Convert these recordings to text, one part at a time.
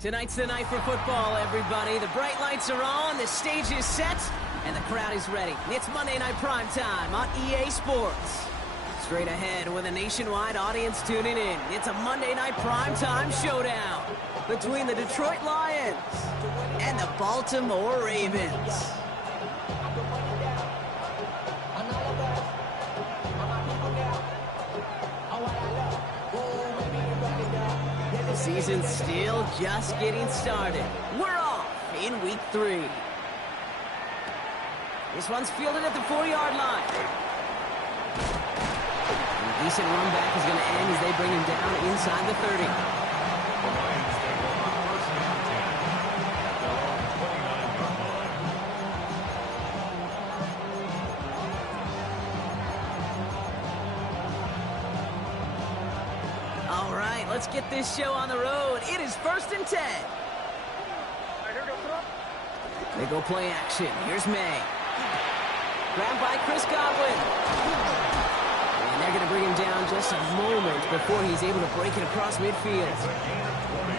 Tonight's the night for football, everybody. The bright lights are on, the stage is set, and the crowd is ready. It's Monday Night Primetime on EA Sports. Straight ahead with a nationwide audience tuning in. It's a Monday Night Primetime showdown between the Detroit Lions and the Baltimore Ravens. The season's still just getting started. We're off in week 3. This one's fielded at the 4-yard line. And a decent run back is going to end as they bring him down inside the 30. All right, let's get this show on the road. It is 1st and 10. They go play action. Here's May. Grabbed by Chris Godwin. And they're going to bring him down just a moment before he's able to break it across midfield.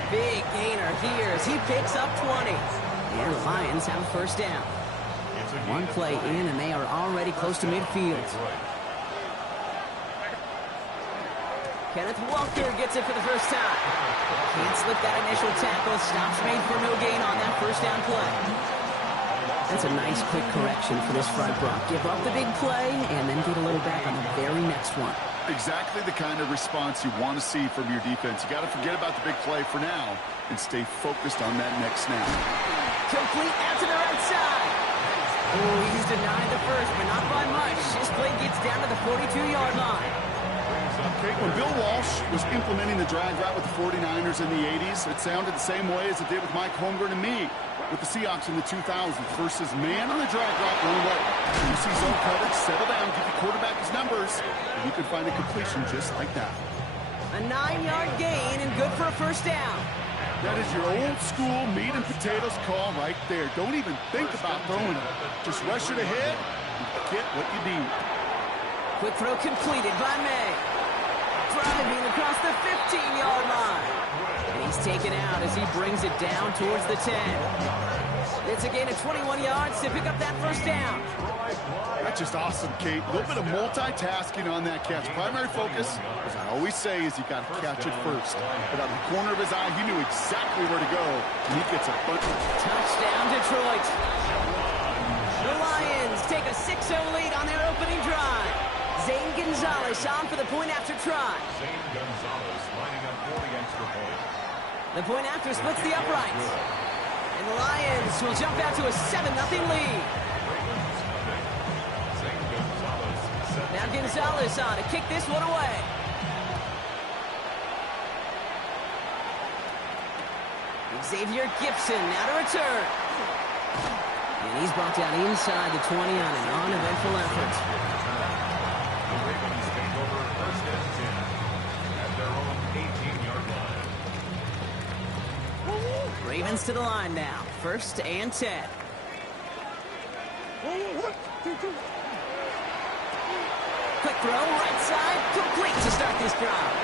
Big gainer here as he picks up 20. And the Lions have a first down. One play in and they are already close to midfield. Kenneth Walker gets it for the first time. Can't slip that initial tackle. Stops made for no gain on that first down play. That's a nice quick correction for this front block. Give up the big play and then get a little back on the very next one. Exactly the kind of response you want to see from your defense. You got to forget about the big play for now and stay focused on that next snap. Complete out to the right side. Oh, he's denied the first, but not by much. This play gets down to the 42-yard line. Okay, when Bill Walsh was implementing the drag route with the 49ers in the 80s, it sounded the same way as it did with Mike Holmgren and me with the Seahawks in the 2000s. Versus man on the drag route one way. You see zone coverage, settle down, give the quarterback his numbers, and you can find a completion just like that. A 9-yard gain and good for a first down. That is your old school meat and potatoes call right there. Don't even think about throwing it. Just rush it ahead and get what you need. Quick throw completed by May. Driving across the 15-yard line. And he's taken out as he brings it down towards the 10. It's a gain of 21 yards to pick up that first down. That's just awesome, Kate. A little bit of multitasking on that catch. Primary focus, as I always say, is you got to catch it first. But out of the corner of his eye, he knew exactly where to go, and he gets a bunch of... Touchdown, Detroit. The Lions take a 6-0 lead on their opening drive. Zane Gonzalez on for the point after try. Zane Gonzalez lining up for the extra point. The point after splits the uprights. And the Lions will jump out to a 7-0 lead. Now Gonzalez on to kick this one away. Xavier Gipson now to return. And he's brought down inside the 20 on an uneventful effort. The Ravens take over 1st and 10 at their own 18-yard line. Ravens to the line now. 1st and 10. Quick throw, right side, complete to start this drive.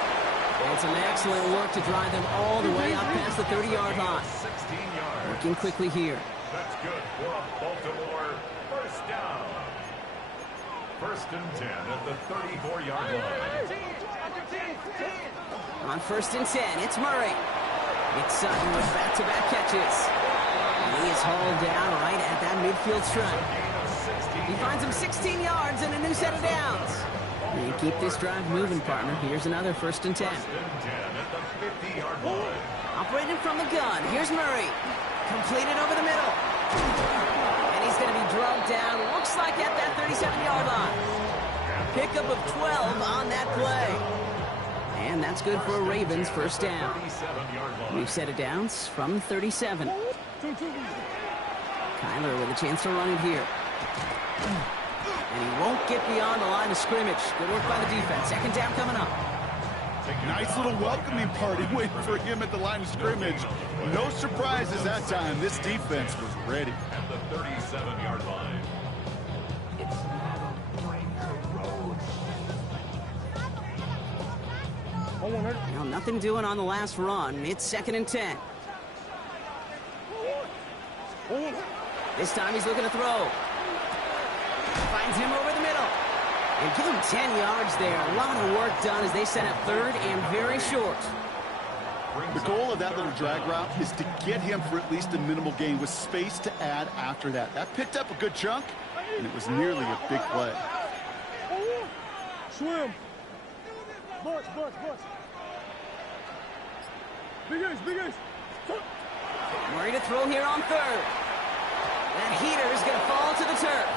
And some excellent work to drive them all the way out past the 30-yard line. 16 yards. Working quickly here. That's good for a Baltimore first down. 1st and 10 at the 34-yard line. On 1st and 10, it's Murray. It's Sutton with back-to-back catches. And he is hauled down right at that midfield stripe. He finds him 16 yards and a new set of downs. And keep this drive moving, partner. Here's another 1st and 10. 1st and 10 at the 50-yard line. Operating from the gun. Here's Murray. Completed over the middle. And he's going to be drugged down, looks like at that 37-yard line. Pickup of 12 on that play. And that's good for a Ravens first down. We've set it downs from 37. Kyler with a chance to run it here. And he won't get beyond the line of scrimmage. Good work by the defense. 2nd down coming up. Nice little welcoming party waiting for him at the line of scrimmage. No surprises that time. This defense was ready. At the 37-yard line. Well, nothing doing on the last run. It's 2nd and 10. This time he's looking to throw. Finds him over the middle. And give him 10 yards there. A lot of work done as they set up 3rd and very short. The goal of that little drag route is to get him for at least a minimal gain with space to add after that. That picked up a good chunk, and it was nearly a big play. Swim. Bus. Big ace. Murray to throw here on 3rd. That heater is going to fall to the turf.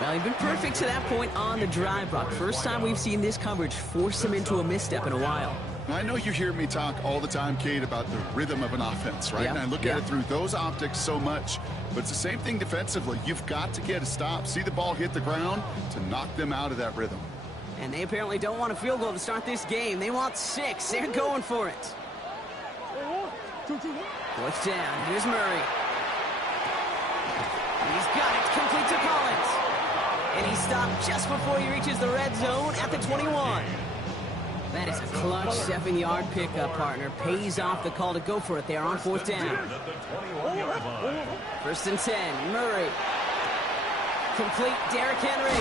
Well, he's been perfect to that point on the drive, Brock. First time we've seen this coverage force him into a misstep in a while. I know you hear me talk all the time, Kate, about the rhythm of an offense, right? Yeah, And I look at it through those optics so much. But it's the same thing defensively. You've got to get a stop, see the ball hit the ground to knock them out of that rhythm. And they apparently don't want a field goal to start this game. They want 6. They're going for it. 4th down. Here's Murray. He's got it. Complete to Collins. And he stopped just before he reaches the red zone at the 21. That is a clutch 7-yard pickup, partner. Pays off the call to go for it there on 4th down. 1st and 10. Murray. Complete. Derrick Henry.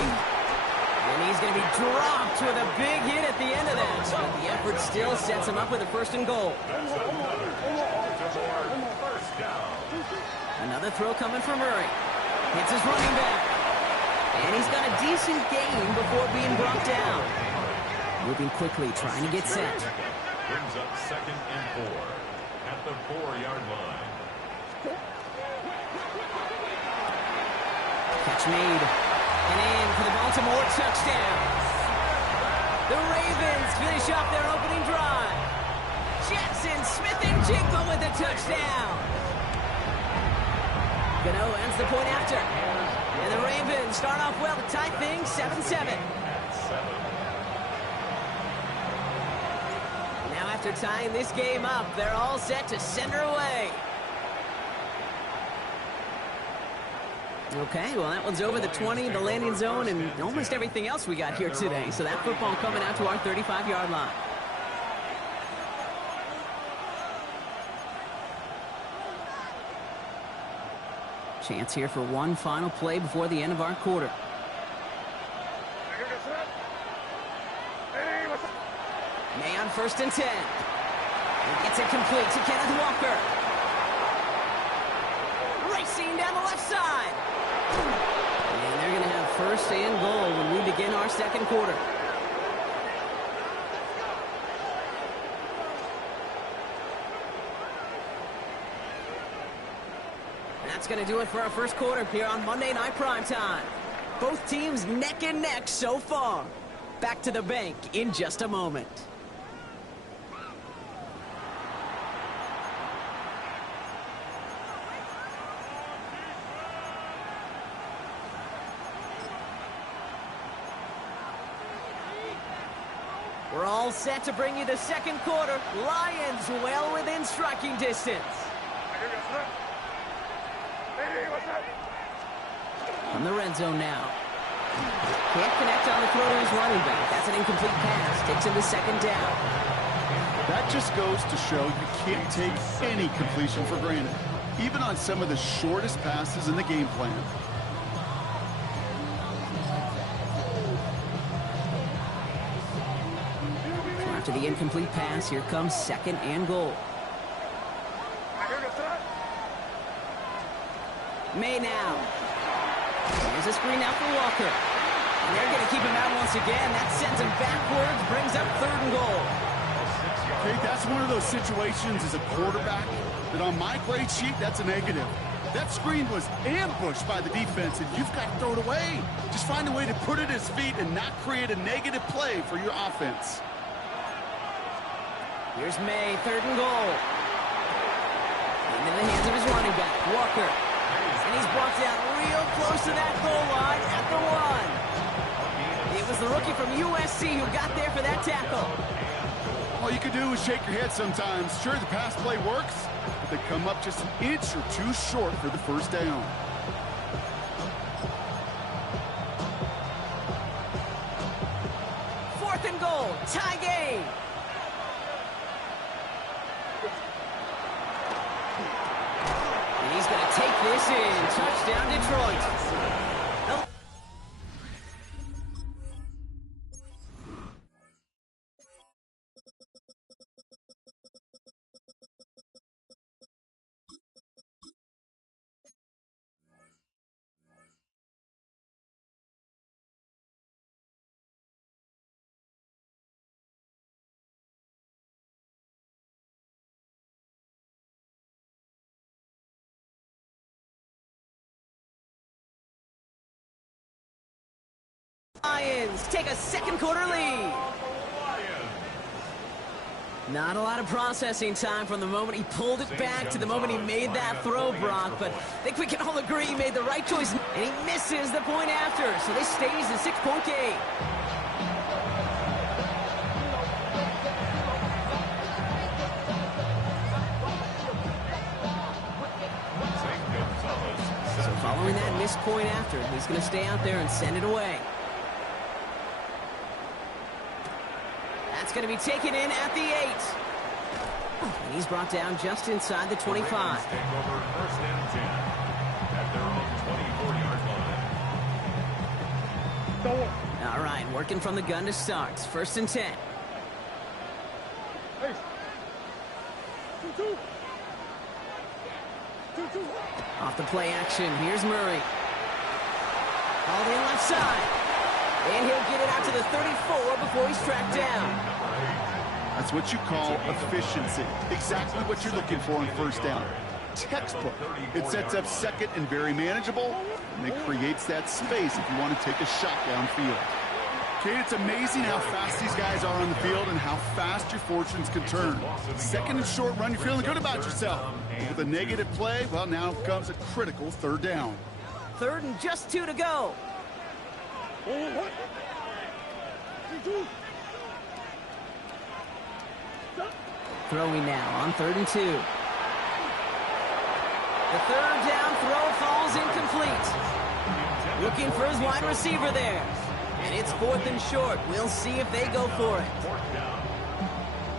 And he's going to be dropped with a big hit at the end of that. But the effort still sets him up with a 1st and goal. Another throw coming from Murray. Hits his running back. And he's got a decent gain before being brought down. Moving quickly, trying to get set. Brings up 2nd and 4 at the 4-yard line. Catch made. And in for the Baltimore touchdown. The Ravens finish off their opening drive. Jackson Smith-Njigba with a touchdown. Gano ends the point after. And the Ravens start off well to tie things 7-7. Now after tying this game up, they're all set to send her away. Okay, well, that one's over the 20, the landing zone, and almost everything else we got here today. So that football coming out to our 35-yard line. Chance here for one final play before the end of our quarter. May on 1st and 10. He gets it complete to Kenneth Walker. Racing down the left side. And they're going to have 1st and goal when we begin our 2nd quarter. That's going to do it for our 1st quarter here on Monday Night Primetime. Both teams neck and neck so far. Back to the bank in just a moment. We're all set to bring you the 2nd quarter. Lions well within striking distance. From the red zone now. Can't connect on the throw to his running back. That's an incomplete pass. Takes him to 2nd down. That just goes to show you can't take any completion for granted, even on some of the shortest passes in the game plan. So after the incomplete pass, here comes 2nd and goal. May now. There's a screen out for Walker. And they're going to keep him out once again. That sends him backwards, brings up 3rd and goal. Okay, that's one of those situations as a quarterback that on my grade sheet, that's a negative. That screen was ambushed by the defense, and you've got to throw it away. Just find a way to put it at his feet and not create a negative play for your offense. Here's May, 3rd and goal. Into the hands of his running back, Walker. And he's brought down real close to that goal line at the 1. It was the rookie from USC who got there for that tackle. All you can do is shake your head sometimes. Sure, the pass play works, but they come up just an inch or two short for the 1st down. Fourth and goal, tie game. Jackson. Touchdown, Detroit. Lions take a second quarter lead. Not a lot of processing time from the moment he pulled it back to the moment he made that throw, Brock, but I think we can all agree he made the right choice, and he misses the point after, so this stays a 6-point game. So following that missed point after, he's going to stay out there and send it away. That's going to be taken in at the 8. And he's brought down just inside the 25. Take over first and 10 at their own 24-yard line. All right, working from the gun to start. First and 10. Hey. 2-2. 2-2. Off the play action, here's Murray. All in left side. And he'll get it out to the 34 before he's tracked down. That's what you call efficiency. Exactly what you're looking for on first down. Textbook. It sets up second and very manageable, and it creates that space if you want to take a shot downfield. Kate, it's amazing how fast these guys are on the field and how fast your fortunes can turn. Second and short run, you're feeling good about yourself. But with a negative play, well, now comes a critical third down. Third and just 2 to go. What? 2-2. Throwing now on 3rd and 2. The third down throw falls incomplete. Looking for his wide receiver there. And it's 4th and short. We'll see if they go for it.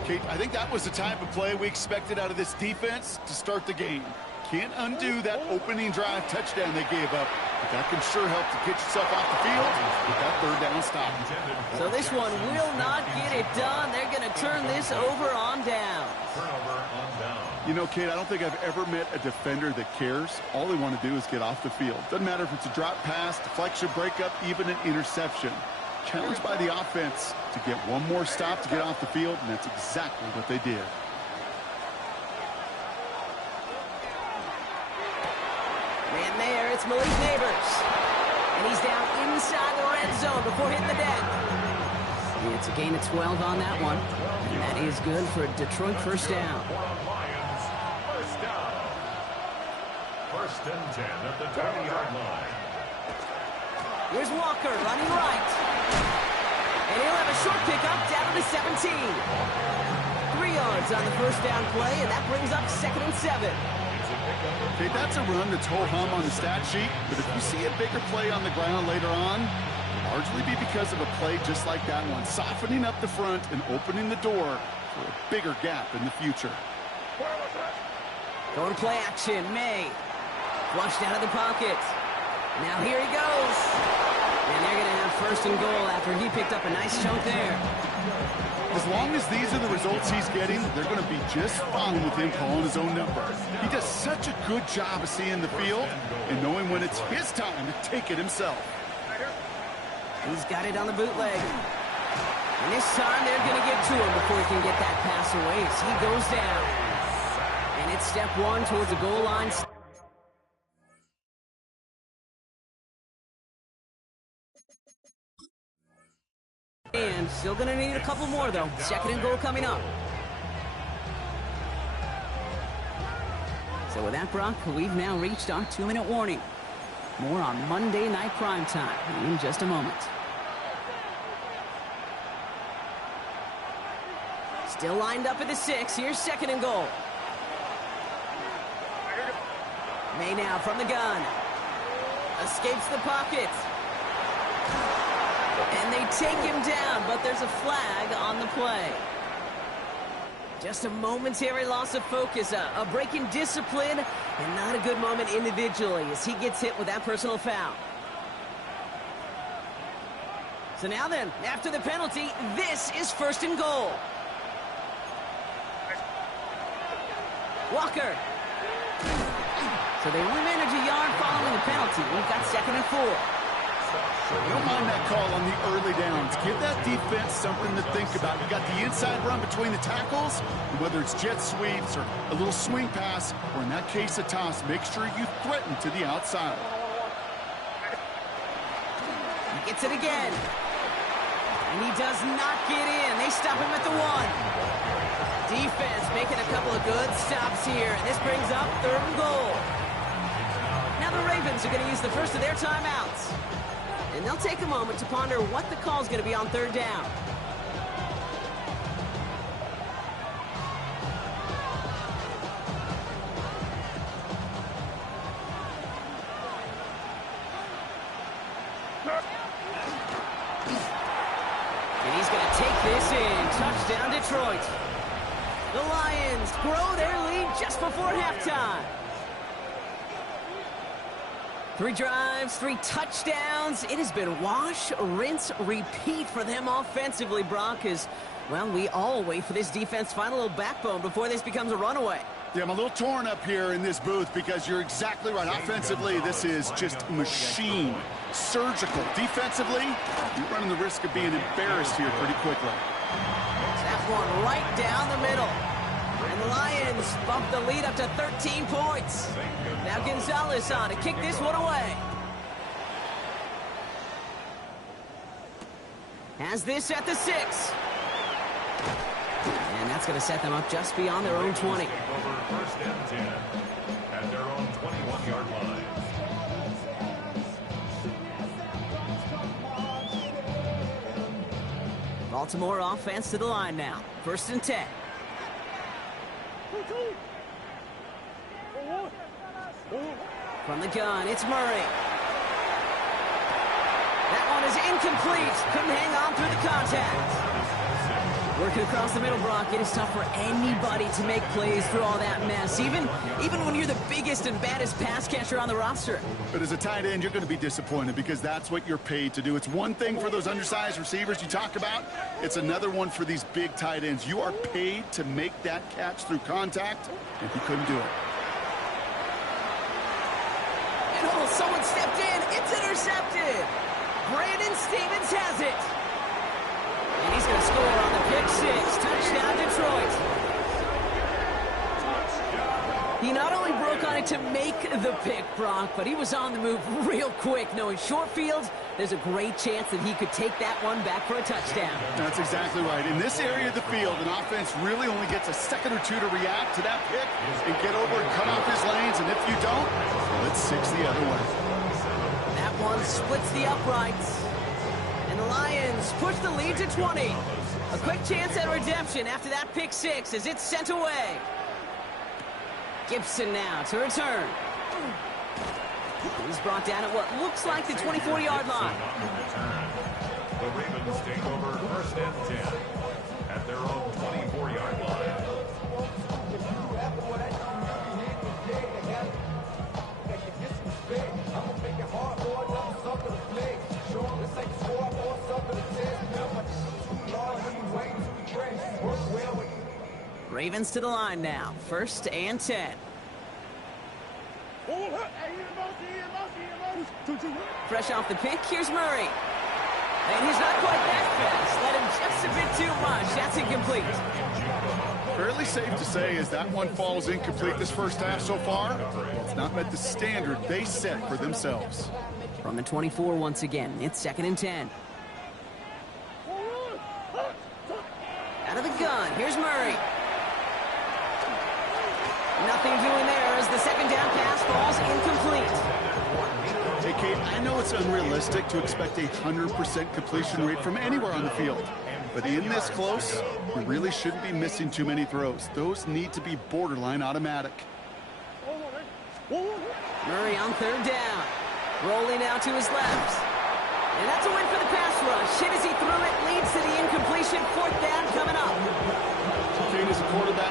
Kate, I think that was the type of play we expected out of this defense to start the game. Can't undo that opening drive touchdown they gave up, but that can sure help to get yourself off the field with that third down stop. So this one will not get it done. They're going to turn this over on down. Turnover on down. You know, Kate, I don't think I've ever met a defender that cares. All they want to do is get off the field. Doesn't matter if it's a drop pass, deflection, breakup, even an interception. Challenged by the offense to get one more stop to get off the field, and that's exactly what they did. Man there, it's Malik Neighbors. And he's down inside the red zone before hitting the deck. It's a gain of 12 on that one. And that is good for a Detroit first down. Lions, first down. First and 10 at the 20-yard line. Here's Walker running right. And he'll have a short pickup down to the 17. 3 yards on the first down play, and that brings up 2nd and 7. Okay, that's a run that's ho-hum on the stat sheet, but if you see a bigger play on the ground later on, it'll largely be because of a play just like that one, softening up the front and opening the door for a bigger gap in the future. Going to play action, May. Flushed out of the pocket. Now here he goes. And they're going to have 1st and goal after he picked up a nice chunk there. As long as these are the results he's getting, they're going to be just fine with him calling his own number. He does such a good job of seeing the field and knowing when it's his time to take it himself. He's got it on the bootleg. And this time they're going to get to him before he can get that pass away as he goes down. And it's step 1 towards the goal line. And still going to need a couple more, though. 2nd and goal coming up. So with that, Brock, we've now reached our 2-minute warning. More on Monday Night Primetime in just a moment. Still lined up at the 6. Here's 2nd and goal. May now from the gun. Escapes the pocket. And they take him down, but there's a flag on the play. Just a momentary loss of focus, a break in discipline, and not a good moment individually as he gets hit with that personal foul. So now then, after the penalty, this is 1st and goal. Walker. So they only manage a yard following the penalty. We've got 2nd and 4. I don't mind that call on the early downs. Give that defense something to think about. You got the inside run between the tackles, and whether it's jet sweeps or a little swing pass, or in that case a toss, make sure you threaten to the outside. He gets it again. And he does not get in. They stop him at the 1. Defense making a couple of good stops here. And this brings up 3rd and goal. Now the Ravens are going to use the first of their timeouts. And they'll take a moment to ponder what the call is going to be on 3rd down. And he's going to take this in. Touchdown, Detroit. The Lions grow their lead just before halftime. 3 drives, 3 touchdowns. It has been wash, rinse, repeat for them offensively, Brock, as, well, we all wait for this defense to find a little backbone before this becomes a runaway. Yeah, I'm a little torn up here in this booth because you're exactly right. Offensively, this is just machine. Surgical. Defensively, you're running the risk of being embarrassed here pretty quickly. That one right down the middle. And the Lions bump the lead up to 13 points. Now Gonzalez on to kick this one away. Has this at the 6. And that's going to set them up just beyond their own 20. Over 1st and 10 at their own 21-yard line. Baltimore offense to the line now. 1st and 10. From the gun, it's Murray. That one is incomplete. Couldn't hang on through the contact. Working across the middle, Brock, it is tough for anybody to make plays through all that mess, even when you're the biggest and baddest pass catcher on the roster. But as a tight end, you're going to be disappointed because that's what you're paid to do. It's one thing for those undersized receivers you talk about. It's another one for these big tight ends. You are paid to make that catch through contact, and he couldn't do it. And oh, someone stepped in. It's intercepted. Brandon Stevens has it. And he's going to score on the pick 6. Touchdown, Detroit. He not only broke on it to make the pick, Brock, but he was on the move real quick. Knowing short fields, there's a great chance that he could take that one back for a touchdown. That's exactly right. In this area of the field, an offense really only gets a second or two to react to that pick and get over and cut off his lanes. And if you don't, well, it's 6 the other way. That one splits the uprights. And the Lions push the lead to 20. A quick chance at redemption after that pick 6 as it's sent away. Gibson now to return. He's brought down at what looks like the 24-yard line. The Ravens take over 1st and 10 at their own 24-yard line. Ravens to the line now. 1st and 10. Fresh off the pick, here's Murray. And he's not quite that fast. Let him just a bit too much. That's incomplete. Fairly safe to say as that one falls incomplete this first half so far, it's not met the standard they set for themselves. From the 24 once again, it's 2nd and 10. Out of the gun, here's Murray. Nothing doing there as the 2nd down pass falls incomplete. Hey, Kate, I know it's unrealistic to expect a 100% completion rate from anywhere on the field. But in this close, you really shouldn't be missing too many throws. Those need to be borderline automatic. Murray on 3rd down. Rolling out to his left. And that's a win for the pass rush. Hit as he threw it, leads to the incompletion. 4th down coming up. Kate, as a quarterback,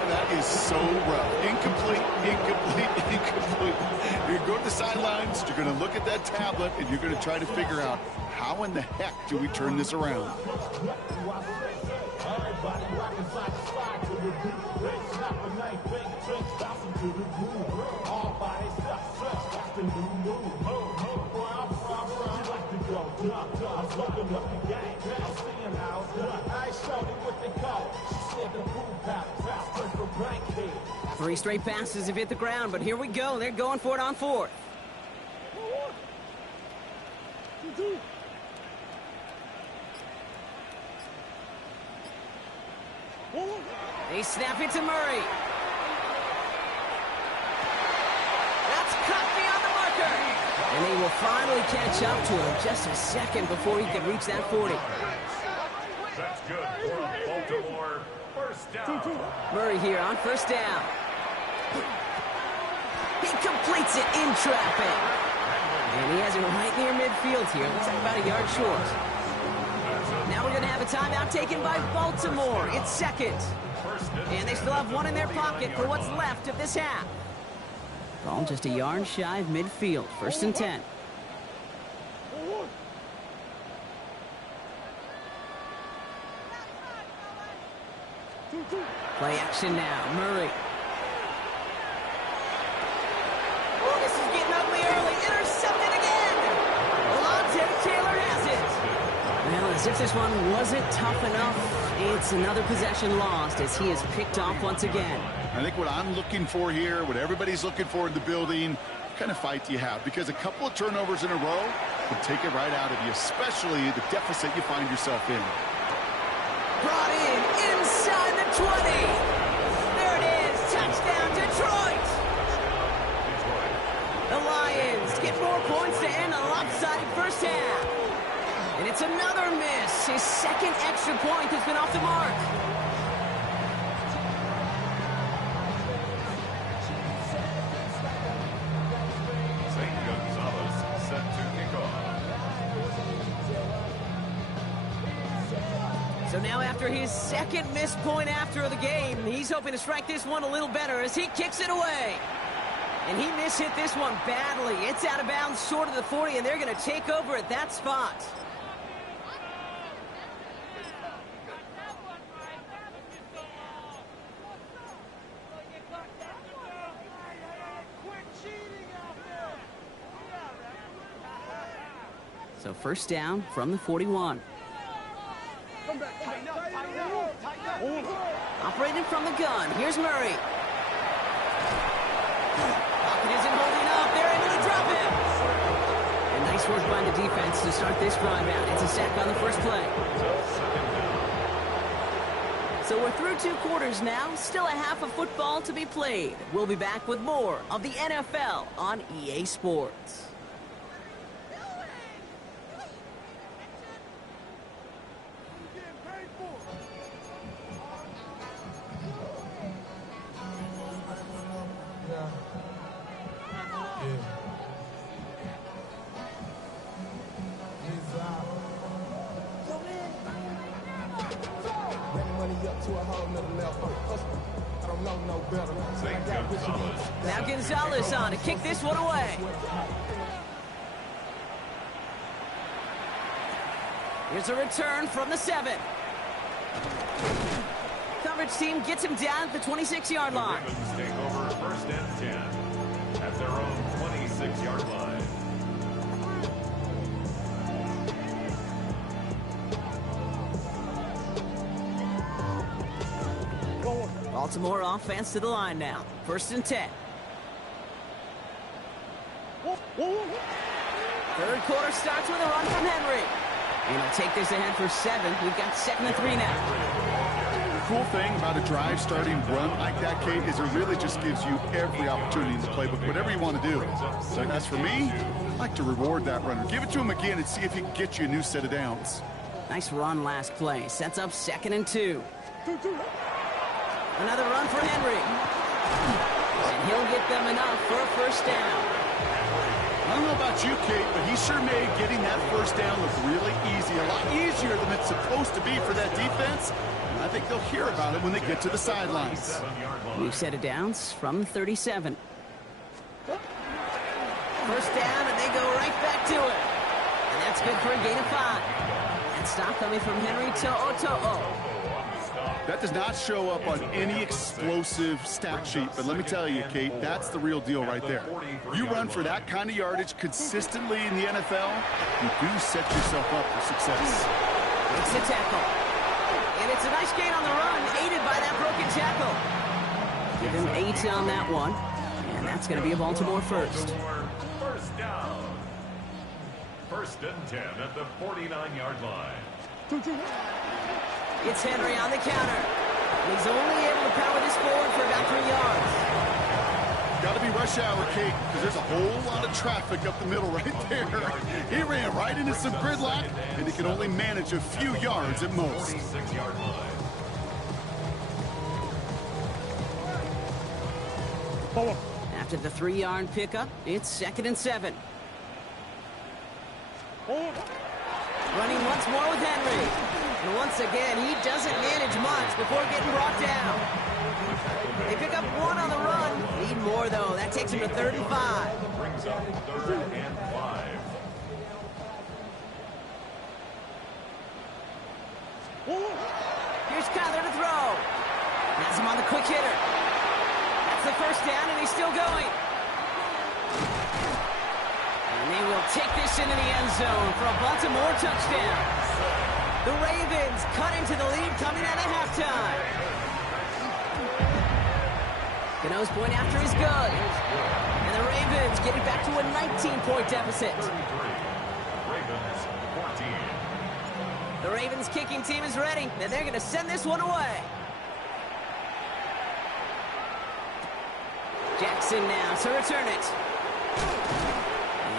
so rough. Incomplete, incomplete, incomplete. You're going to the sidelines, you're going to look at that tablet, and you're going to try to figure out how in the heck do we turn this around. Three straight passes have hit the ground, but here we go. They're going for it on fourth. They snap it to Murray. That's cut beyond the marker. And they will finally catch up to him. Just a second before he can reach that 40. That's good for a Baltimore first down. Murray here on first down. He completes it in traffic. And he has it right near midfield here. Looks like about a yard short. Now we're going to have a timeout taken by Baltimore. It's second. And they still have one in their pocket for what's left of this half. Ball just a yard shy of midfield. First and 10. Play action now. Murray. Oh, this is getting ugly early. Intercepted again. Alontae Taylor has it. Well, as if this one wasn't tough enough, it's another possession lost as he is picked off once again. I think what I'm looking for here, what everybody's looking for in the building, what kind of fight do you have? Because a couple of turnovers in a row can take it right out of you, especially the deficit you find yourself in. Brought in inside the 20. There it is. Touchdown, Detroit. The Lions get 4 points to end a lopsided first half. And it's another miss. His second extra point has been off the mark. St. Gonzalez set to kick off. So now after his second missed point after the game, he's hoping to strike this one a little better as he kicks it away. And he mishit this one badly. It's out of bounds short of the 40, and they're going to take over at that spot. So first down from the 41. Operating from the gun. Here's Murray. Pocket isn't holding up. They're able to drop him. And nice work by the defense to start this drive out. It's a sack on the first play. So we're through 2 quarters now. Still a half of football to be played. We'll be back with more of the NFL on EA Sports. Now Gonzalez on to kick this one away. Here's a return from the 7. Coverage team gets him down at the 26-yard line. The Ravens take over first and 10 at their own 26-yard line. Baltimore offense to the line now. First and 10. Third quarter starts with a run from Henry. And he'll take this ahead for 7. We've got 2nd and 3 now. The cool thing about a drive starting run like that, Kate, is it really just gives you every opportunity in the playbook, whatever you want to do. So as for me, I like to reward that runner. Give it to him again and see if he can get you a new set of downs. Nice run last play. Sets up 2nd and 2. Another run for Henry. And he'll get them enough for a first down. I don't know about you, Kate, but he sure made getting that first down look really easy. A lot easier than it's supposed to be for that defense. And I think they'll hear about it when they get to the sidelines. We've set it downs from 37. First down, and they go right back to it. And that's good for a gain of 5. And stop coming from Henry To'o. That does not show up on any explosive stat sheet, but let me tell you, Kate, that's the real deal right there. You run for that kind of yardage consistently in the NFL, you do set yourself up for success. Makes the tackle. And it's a nice gain on the run, aided by that broken tackle. Give him 8 on that one, and that's going to be a Baltimore first. First down. First and 10 at the 49-yard line. It's Henry on the counter. He's only able to power this forward for about 3 yards. Got to be rush hour, Kate, because there's a whole lot of traffic up the middle right there. He ran right into some gridlock, and he can only manage a few yards at most. 46-yard line. After the 3-yard pickup, it's 2nd and 7. Running once more with Henry. And once again, he doesn't manage much before getting brought down. They pick up 1 on the run. Need more, though. That takes him to 3rd and 5. Brings up 3rd and 5. Here's Kyler to throw. Has him on the quick hitter. That's the first down, and he's still going. And they will take this into the end zone for a Baltimore touchdown. The Ravens cut into the lead coming out of halftime. Gano's point after is good. And the Ravens get it back to a 19-point deficit. Ravens 14. The Ravens kicking team is ready, and they're going to send this one away. Jackson now to return it.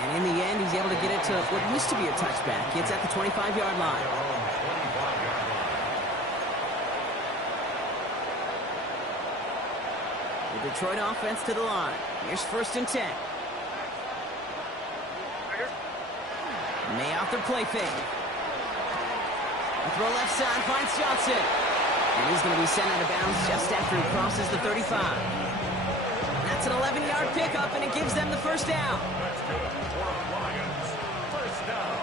And in the end, he's able to get it to what used to be a touchback. It's at the 25-yard line. The Detroit offense to the line. Here's 1st and 10. May off the play fake. A throw left side finds Johnson. And he's going to be sent out of bounds just after he crosses the 35. That's an 11-yard pickup, and it gives them the first down. That's good for Lions. First down.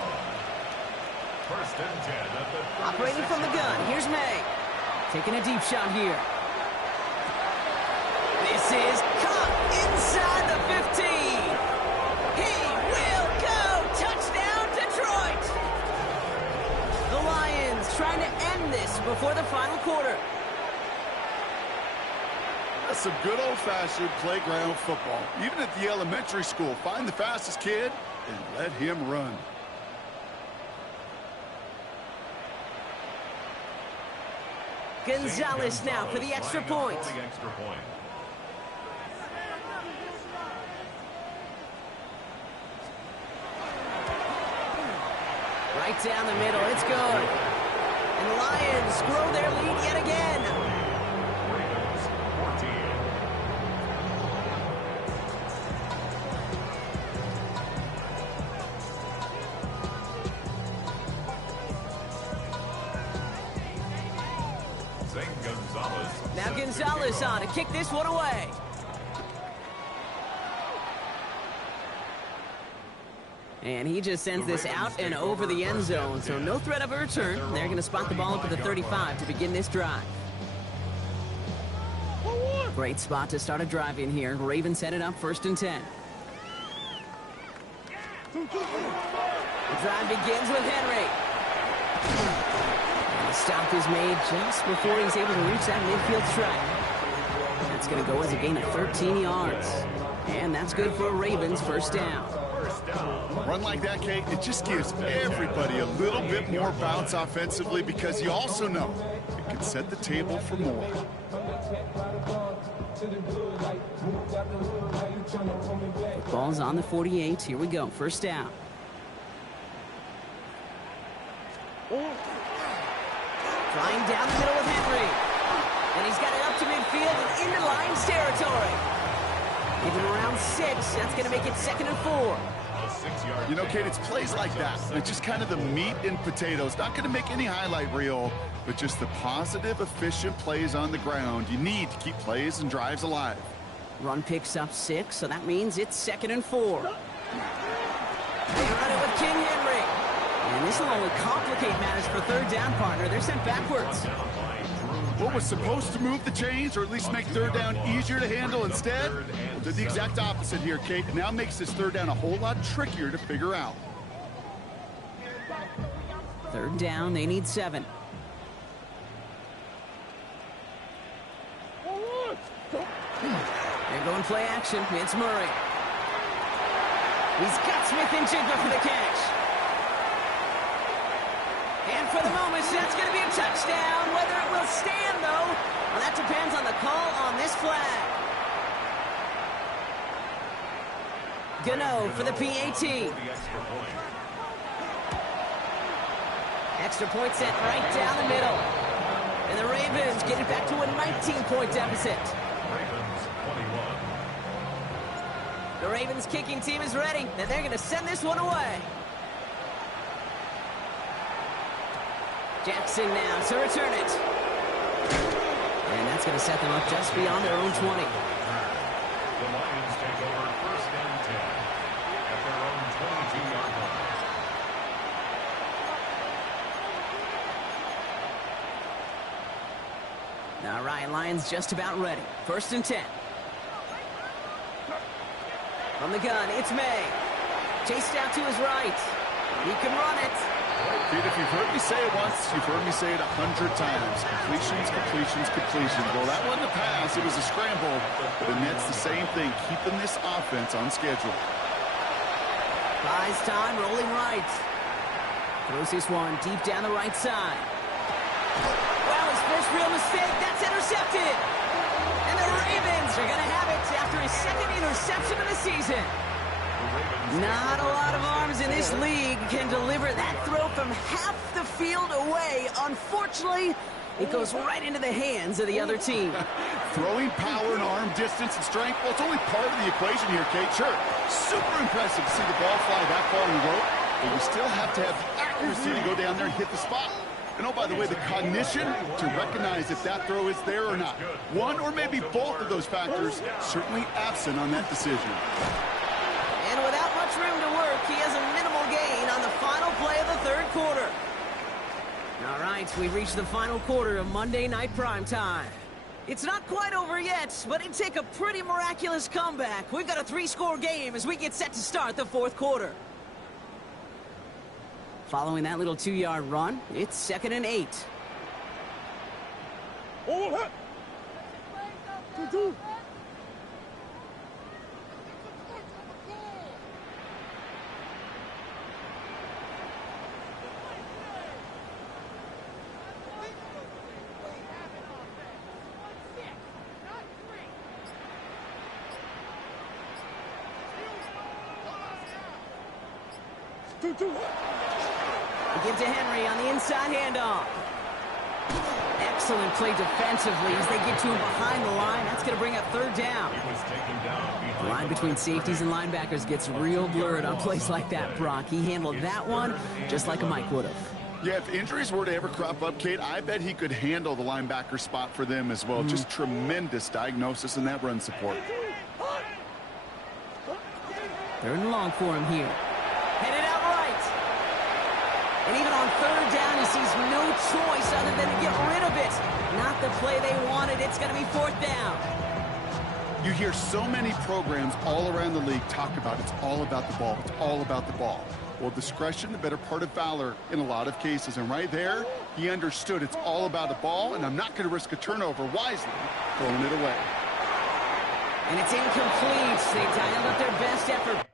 1st and 10 at the Operating from the gun, here's May. Taking a deep shot here. This is caught inside the 15. He will go. Touchdown, Detroit. The Lions trying to end this before the final quarter. That's some good old-fashioned playground football. Even at the elementary school, find the fastest kid and let him run. Gonzalez now for the extra point. Right down the middle, it's good. And the Lions grow their lead yet again. Ravens 14. Zane Gonzalez. Now Gonzalez on to kick this one away. And he just sends this out and over the end zone, so no threat of a return. They're going to spot the ball up at the 35 to begin this drive. Great spot to start a drive in here. Ravens set it up 1st and 10. The drive begins with Henry. And the stop is made just before he's able to reach that midfield track. That's going to go as a gain of 13 yards. And that's good for a Ravens first down. A run like that, Kate, it just gives everybody a little bit more bounce offensively because you also know it can set the table for more. Ball's on the 48. Here we go. First down. Flying down the middle with Henry. And he's got it up to midfield and into Lions territory. Give him around 6. That's going to make it 2nd and 4. A 6-yard. You know, Kate, it's plays like that. It's just kind of the meat and potatoes. Not going to make any highlight reel, but just the positive, efficient plays on the ground. You need to keep plays and drives alive. Run picks up 6, so that means it's 2nd and 4. They run it with King Henry. And this will only complicate matters for 3rd down, partner. They're sent backwards. What was supposed to move the chains, or at least make 3rd down easier to handle instead, did the exact opposite here, Kate. Now makes this 3rd down a whole lot trickier to figure out. 3rd down, they need 7. They're going play action. It's Murray. He's got Smith and Jigba for the catch. And for the moment, that's going to be a touchdown. Whether it will stand, though, well, that depends on the call on this flag. Gano for the PAT. Extra point sent right down the middle. And the Ravens get it back to a 19-point deficit. The Ravens kicking team is ready, and they're going to send this one away. Jackson now to return it. And that's going to set them up just beyond their own 20. The Lions take over 1st and 10 at their own 22-yard line. All right, Lions just about ready. 1st and 10. From the gun, it's May. Chased out to his right. He can run it. Pete, if you've heard me say it once, you've heard me say it 100 times. Completions, completions, completions. Well, that wasn't a pass. It was a scramble. But the Nets, the same thing, keeping this offense on schedule. Buys time, rolling right. Throws this one deep down the right side. Wow, his first real mistake. That's intercepted. And the Ravens are going to have it after his 2nd interception of the season. Not a lot of arms in this league can deliver that throw from half the field away. Unfortunately, it goes right into the hands of the other team. Throwing power and arm distance and strength, well, it's only part of the equation here, Kate. Sure, super impressive to see the ball fly that far in the rope, but you still have to have the accuracy to go down there and hit the spot. And oh, by the way, the cognition to recognize if that throw is there or not. One or maybe both of those factors certainly absent on that decision. And without much room to work, he has a minimal gain on the final play of the 3rd quarter. All right, we've reached the final quarter of Monday Night Primetime. It's not quite over yet, but it'd take a pretty miraculous comeback. We've got a 3-score game as we get set to start the 4th quarter. Following that little 2-yard run, it's 2nd and 8. Over. 2-2. They give to Henry on the inside handoff. Excellent play defensively as they get to him behind the line. That's going to bring up 3rd down. The line between safeties and linebackers gets real blurred on plays like that, Brock. He handled that one just like a Mike would have. Yeah, if injuries were to ever crop up, Kate, I bet he could handle the linebacker spot for them as well. Just tremendous diagnosis in that run support. 3rd and long for him here. Headed out right. And even on 3rd down, he sees no choice other than to get rid of it. Not the play they wanted. It's going to be 4th down. You hear so many programs all around the league talk about it's all about the ball. It's all about the ball. Well, discretion, the better part of valor in a lot of cases. And right there, he understood it's all about the ball, and I'm not going to risk a turnover wisely, throwing it away. And it's incomplete. They dialed up their best effort.